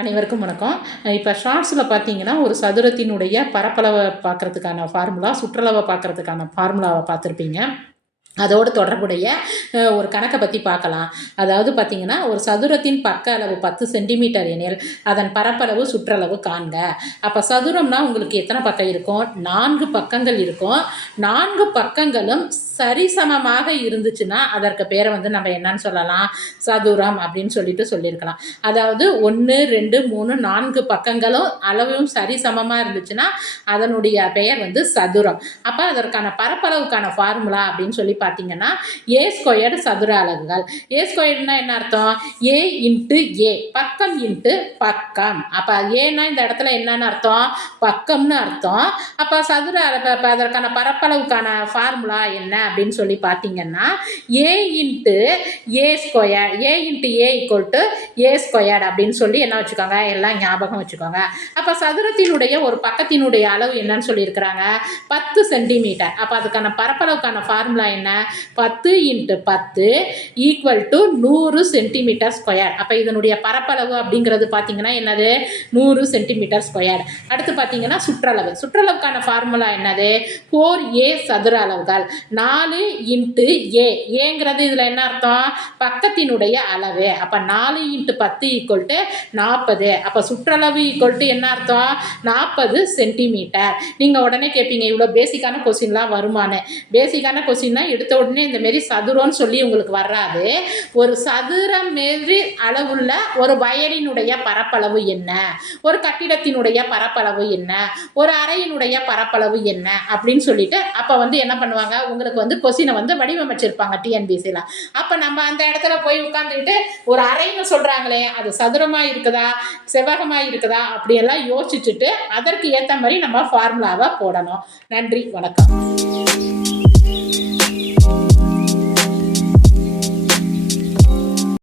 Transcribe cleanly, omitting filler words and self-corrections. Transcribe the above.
அனைவருக்கும் வணக்கம். இப்போ ஷார்ட்ஸில் பார்த்தீங்கன்னா, ஒரு சதுரத்தினுடைய பரப்பளவை பார்க்குறதுக்கான ஃபார்முலா, சுற்றளவை பார்க்குறதுக்கான ஃபார்முலாவை பார்த்துருப்பீங்க. அதோடு தொடர்புடைய ஒரு கணக்கை பற்றி பார்க்கலாம். அதாவது பார்த்தீங்கன்னா, ஒரு சதுரத்தின் பக்க அளவு 10 சென்டிமீட்டர் எனில் அதன் பரப்பளவு சுற்றளவு காண்க. அப்போ சதுரம்னா உங்களுக்கு எத்தனை பக்கம் இருக்கும்? 4 பக்கங்கள் இருக்கும். 4 பக்கங்களும் சரிசமமாக இருந்துச்சுன்னா அதற்கு பேரை வந்து நம்ம என்னன்னு சொல்லலாம்? சதுரம் அப்படின்னு சொல்லியிருக்கலாம். அதாவது 1, 2, 3, 4 பக்கங்களும் அளவும் சரிசமமாக இருந்துச்சுன்னா அதனுடைய பெயர் வந்து சதுரம். அப்போ அதற்கான பரப்பளவுக்கான ஃபார்முலா அப்படின்னு சொல்லி பார்த்தீங்கன்னா, ஏ ஸ்கொயர்டு சதுர அலகுகள். ஏ ஸ்கொயர்டுனா என்ன அர்த்தம்? ஏ இன்ட்டு ஏ, பக்கம் இன்ட்டு பக்கம். அப்போ ஏன்னா இந்த இடத்துல என்னன்னு அர்த்தம்? பக்கம்னு அர்த்தம். அப்போ சதுர அதற்கான பரப்பளவுக்கான ஃபார்முலா என்ன அப்படின்னு சொல்லி பார்த்தீங்கன்னா, A into A square, A into A equal to A squared அப்படின்னு சொல்லி என்ன வச்சுக்கோங்க, எல்லாம் ஞாபகம் வச்சுக்கோங்க. அப்போ சதுரத்தினுடைய ஒரு பக்கத்தினுடைய அளவு என்னன்னு சொல்லியிருக்கிறாங்க? 10 சென்டிமீட்டர். அப்போ அதுக்கான பரப்பளவுக்கான ஃபார்முலா என்ன? 10 × 10 ஈக்குவல் டு 100 சென்டிமீட்டர் ஸ்கொயர். அப்போ இதனுடைய பரப்பளவு அப்படிங்கிறது பார்த்தீங்கன்னா என்னது? 100 சென்டிமீட்டர் ஸ்கொயர். அடுத்து பார்த்தீங்கன்னா சுற்றளவு. சுற்றளவுக்கான ஃபார்முலா என்னது? 4a சதுர அளவுகள். 4 × a. ஏங்கிறது இதில் என்ன அர்த்தம்? பக்கத்தினுடைய அளவு. அப்போ 4 × 10 ஈக்குவல் டு 40. அப்போ சுற்றளவு ஈக்குவல் டு என்ன அர்த்தம்? 40 சென்டிமீட்டர். நீங்கள் உடனே கேட்பீங்க, இவ்வளோ பேசிக்கான கொஸ்டின்லாம் வருமானு. பேசிக்கான கொஸ்டின்னா எடுத்த உடனே இந்த மாரி சதுரம்னு சொல்லி உங்களுக்கு வராது. ஒரு சதுரம் மாரி அளவுள்ள ஒரு வயலினுடைய பரப்பளவு என்ன? ஒரு கட்டிடத்தினுடைய பரப்பளவு என்ன? ஒரு அறையினுடைய பரப்பளவு என்ன? அப்படின்னு சொல்லிட்டு அப்போ வந்து என்ன பண்ணுவாங்க, உங்களுக்கு வந்து கொஸ்டினை வந்து வடிவமைச்சிருப்பாங்க டிஎன்பிசியில். அப்போ நம்ம அந்த இடத்துல போய் உட்காந்துக்கிட்டு ஒரு அறைன்னு சொல்கிறாங்களே, அது சதுரமாக இருக்குதா செவ்வகமாக இருக்குதா அப்படியெல்லாம் யோசிச்சுட்டு அதற்கு ஏற்ற மாதிரி நம்ம ஃபார்முலாவை போடணும். நன்றி, வணக்கம்.